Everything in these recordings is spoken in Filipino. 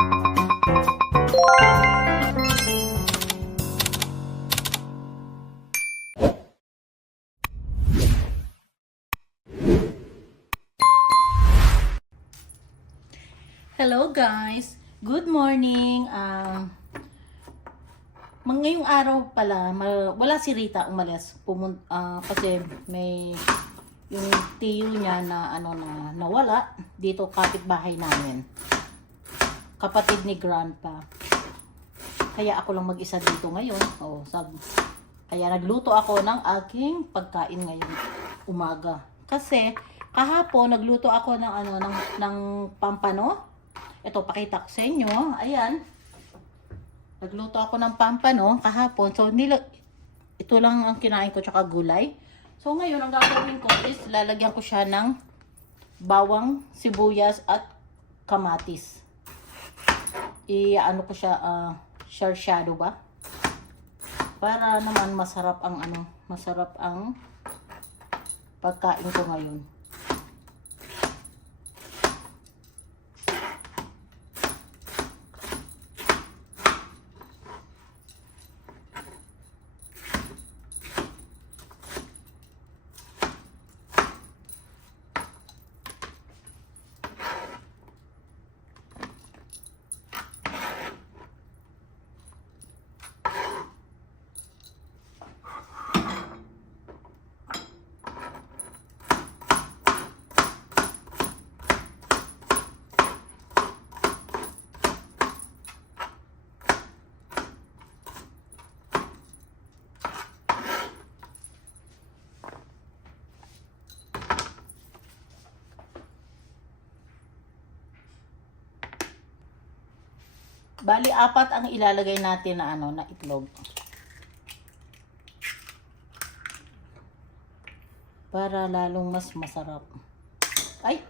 Hello guys! Good morning! Ngayong araw pala, wala si Rita umalis. Kasi may yung tiyo niya na nawala dito kapitbahay namin. Kapatid ni Grandpa. Kaya ako lang mag-isa dito ngayon. Kaya nagluto ako ng aking pagkain ngayong umaga. Kasi kahapon nagluto ako ng pampano. Ito, pakita ko sa inyo. Ayan. Nagluto ako ng pampano kahapon. So, ito lang ang kinain ko tsaka gulay. So, ngayon, ang gagawin ko is lalagyan ko siya ng bawang, sibuyas, at kamatis. I-ano ko siya, share-shadow ba? Para naman masarap ang pagkain ko ngayon. Bali, 4 ang ilalagay natin na itlog. Para lalong mas masarap. Ay!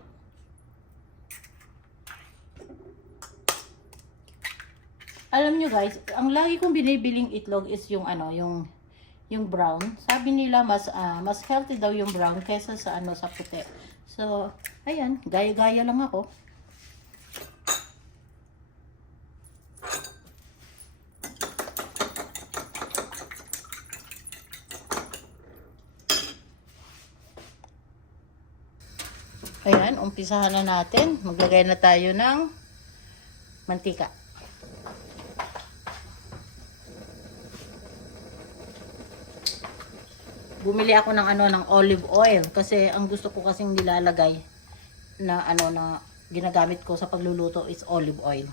Alam nyo guys, ang lagi kong binibiling itlog is yung brown. Sabi nila mas healthy daw yung brown kaysa sa puti. So, ayan, gaya-gaya lang ako. Ayan, umpisahan na natin. Maglagay na tayo ng mantika. Bumili ako ng olive oil kasi ang gusto ko kasing nilalagay na ginagamit ko sa pagluluto is olive oil.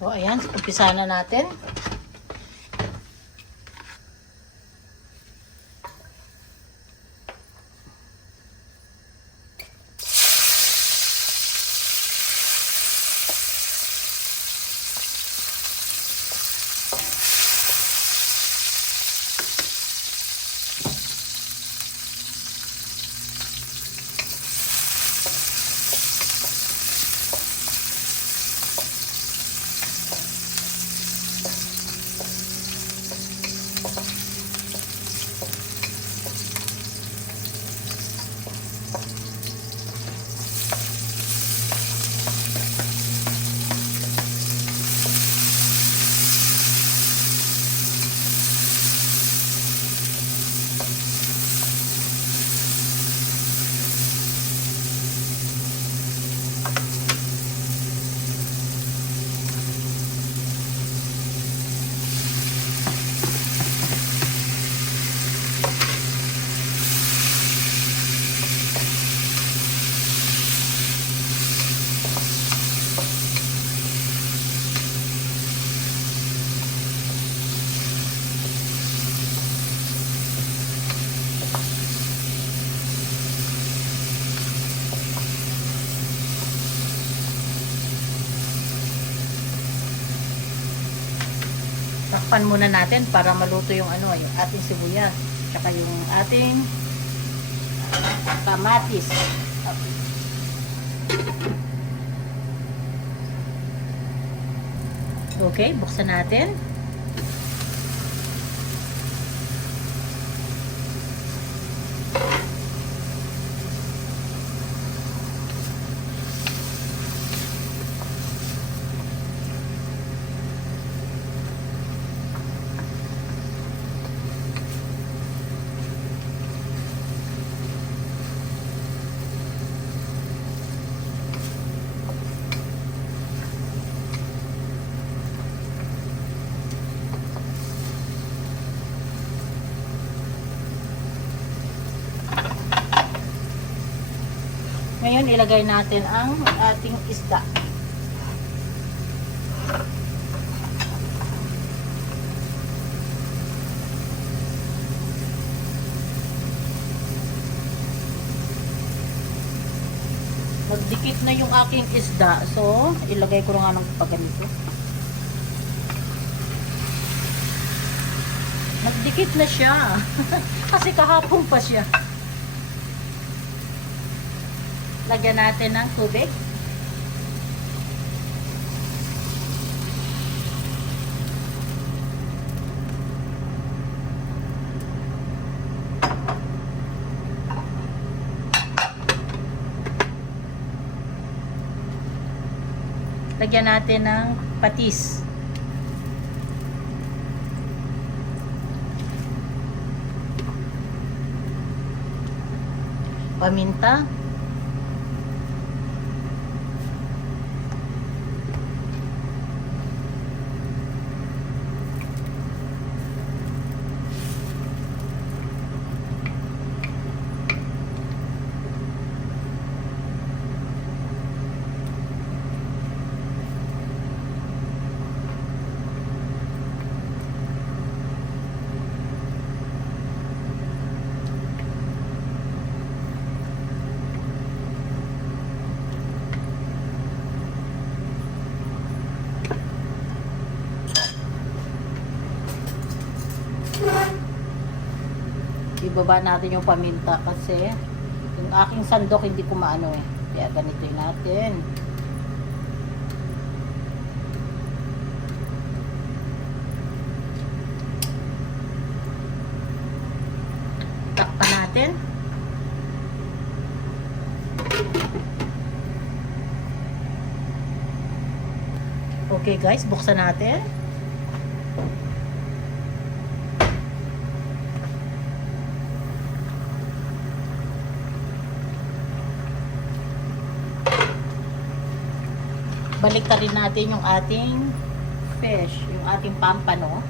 So, ayan, umpisa na natin. Takpan muna natin para maluto yung yung ating sibuyas, tsaka yung ating kamatis. Okay, buksan natin. Ngayon, ilagay natin ang ating isda. Nagdikit na yung aking isda. So, ilagay ko nga ng pagganito. Nagdikit na siya. Kasi kahapon pa siya. Lagyan natin ng tubig. Lagyan natin ng patis. Paminta. Ibaba natin yung paminta kasi yung aking sandok hindi ko maano eh. Kaya ganito natin. Takpan natin. Okay guys, buksan natin. Baliktarin natin yung ating fish, yung ating pampano.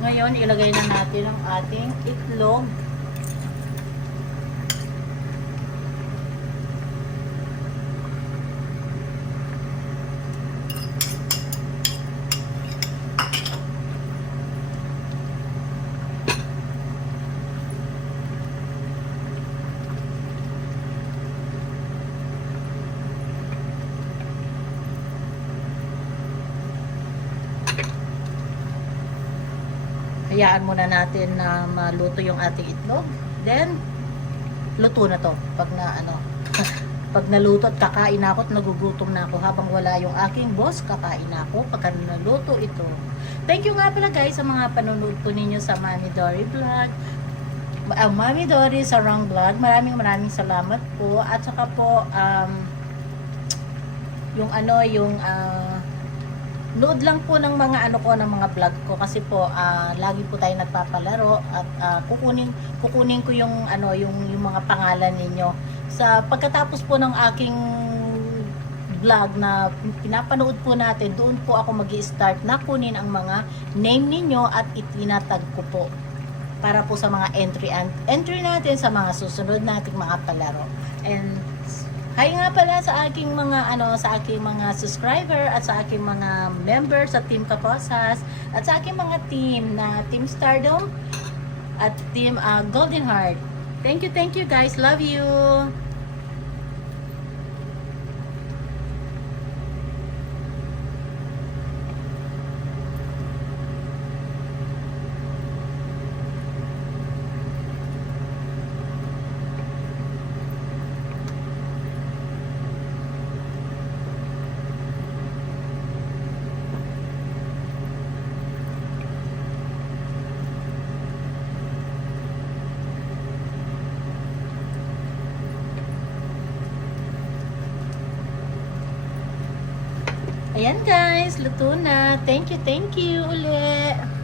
Ngayon, ilagay na natin ang ating itlog. Hayaan muna natin na maluto yung ating itlog. Then, luto na to. Pag na pag naluto at kakain ako at nagugutom na ako habang wala yung aking boss, kakain ako pagka naluto ito. Thank you nga pala guys sa mga panonood po ninyo sa Mami Dory Vlog. Mami Dory Sarang Vlog. Maraming salamat po. At saka po, nood lang po ng mga ng mga vlog ko kasi po lagi po tayo nagpapalaro at kukunin ko yung yung mga pangalan ninyo sa pagkatapos po ng aking vlog na pinapanood po natin. Doon po ako magi-start na kunin ang mga name ninyo at itinatag ko po para po sa mga entry natin sa mga susunod nating mga palaro. And hi nga pala sa aking mga subscriber at sa aking mga members sa Team Kaposas at sa aking mga team na Team Stardom at Team Golden Heart. Thank you guys. Love you. Ayan guys, luto na. Thank you ulit.